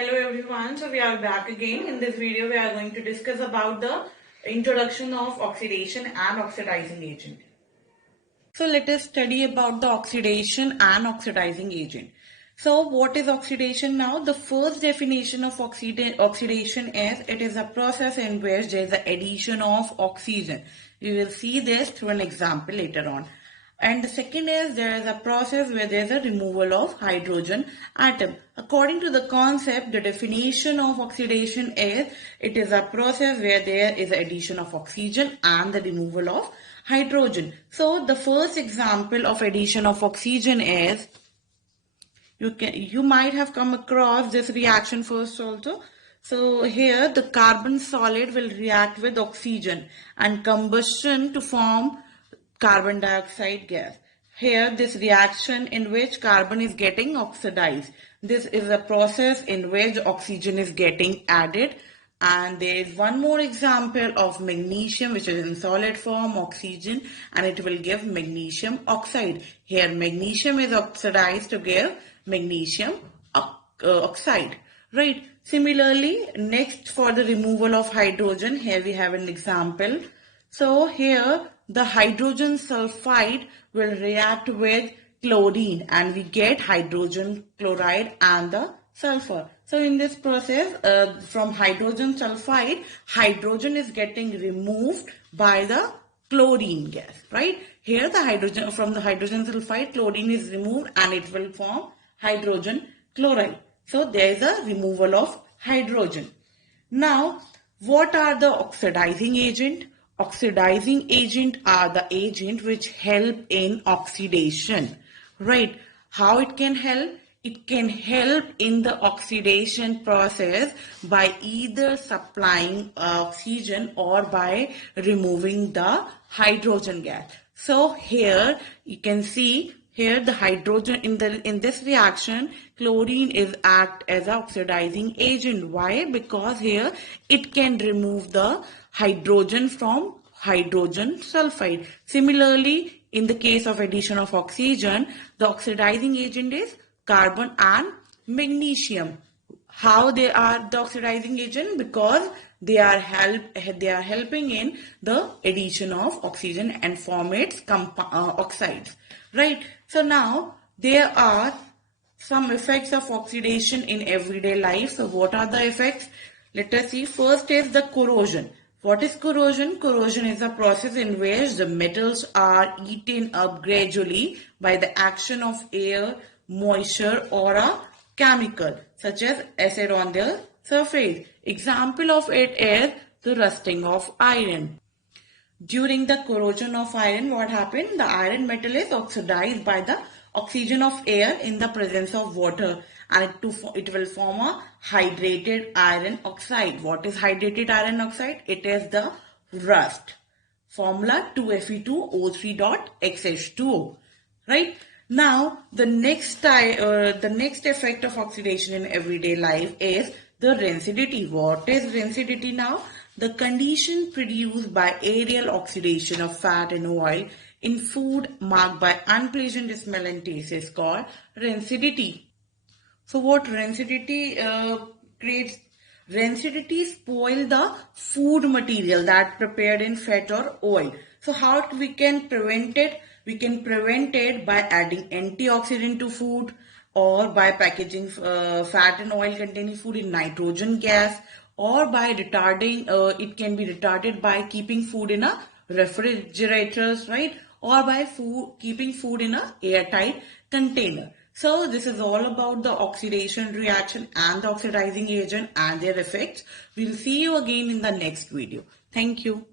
Hello everyone, so we are back again. In this video we are going to discuss about the introduction of oxidation and oxidizing agent. So let us study about the oxidation and oxidizing agent. So what is oxidation now? The first definition of oxidation is it is a process in which there is the addition of oxygen. We will see this through an example later on. And the second is there is a process where there is a removal of hydrogen atom. According to the concept, the definition of oxidation is it is a process where there is addition of oxygen and the removal of hydrogen. So the first example of addition of oxygen is you might have come across this reaction first also. So here the carbon solid will react with oxygen and combustion to form carbon dioxide gas. Here this reaction in which carbon is getting oxidized. This is a process in which oxygen is getting added. And there is one more example of magnesium, which is in solid form, oxygen, and it will give magnesium oxide. Here magnesium is oxidized to give magnesium oxide, right? Similarly, next for the removal of hydrogen, here we have an example. So here the hydrogen sulfide will react with chlorine and we get hydrogen chloride and the sulfur. So in this process, from hydrogen sulfide, hydrogen is getting removed by the chlorine gas, right? Here the hydrogen, from the hydrogen sulfide, chlorine is removed and it will form hydrogen chloride. So there is a removal of hydrogen. Now, what are the oxidizing agent? Oxidizing agent are the agent which help in oxidation, right? How it can help? It can help in the oxidation process by either supplying oxygen or by removing the hydrogen gas. So here you can see here the hydrogen in this reaction, chlorine is act as an oxidizing agent. Why? Because here it can remove the hydrogen from hydrogen sulfide. Similarly, in the case of addition of oxygen, the oxidizing agent is carbon and magnesium. How they are the oxidizing agent? Because they are helping in the addition of oxygen and form its oxides, right? So now there are some effects of oxidation in everyday life. So what are the effects? Let us see. First is the corrosion. What is corrosion? Corrosion is a process in which the metals are eaten up gradually by the action of air, moisture or a chemical such as acid on their surface. Example of it is the rusting of iron. During the corrosion of iron, what happened? The iron metal is oxidized by the oxygen of air in the presence of water and it will form a hydrated iron oxide. What is hydrated iron oxide? It is the rust. Formula 2Fe2O3.XH2O. Right? Now, the next effect of oxidation in everyday life is the rancidity. What is rancidity now? The condition produced by aerial oxidation of fat and oil in food marked by unpleasant smell and taste is called rancidity. So what rancidity creates? Rancidity spoil the food material that prepared in fat or oil. So how we can prevent it? We can prevent it by adding antioxidant to food or by packaging fat and oil containing food in nitrogen gas, or by retarding, it can be retarded by keeping food in a refrigerators, right? Or by keeping food in a airtight container. So this is all about the oxidation reaction and the oxidizing agent and their effects. We'll see you again in the next video. Thank you.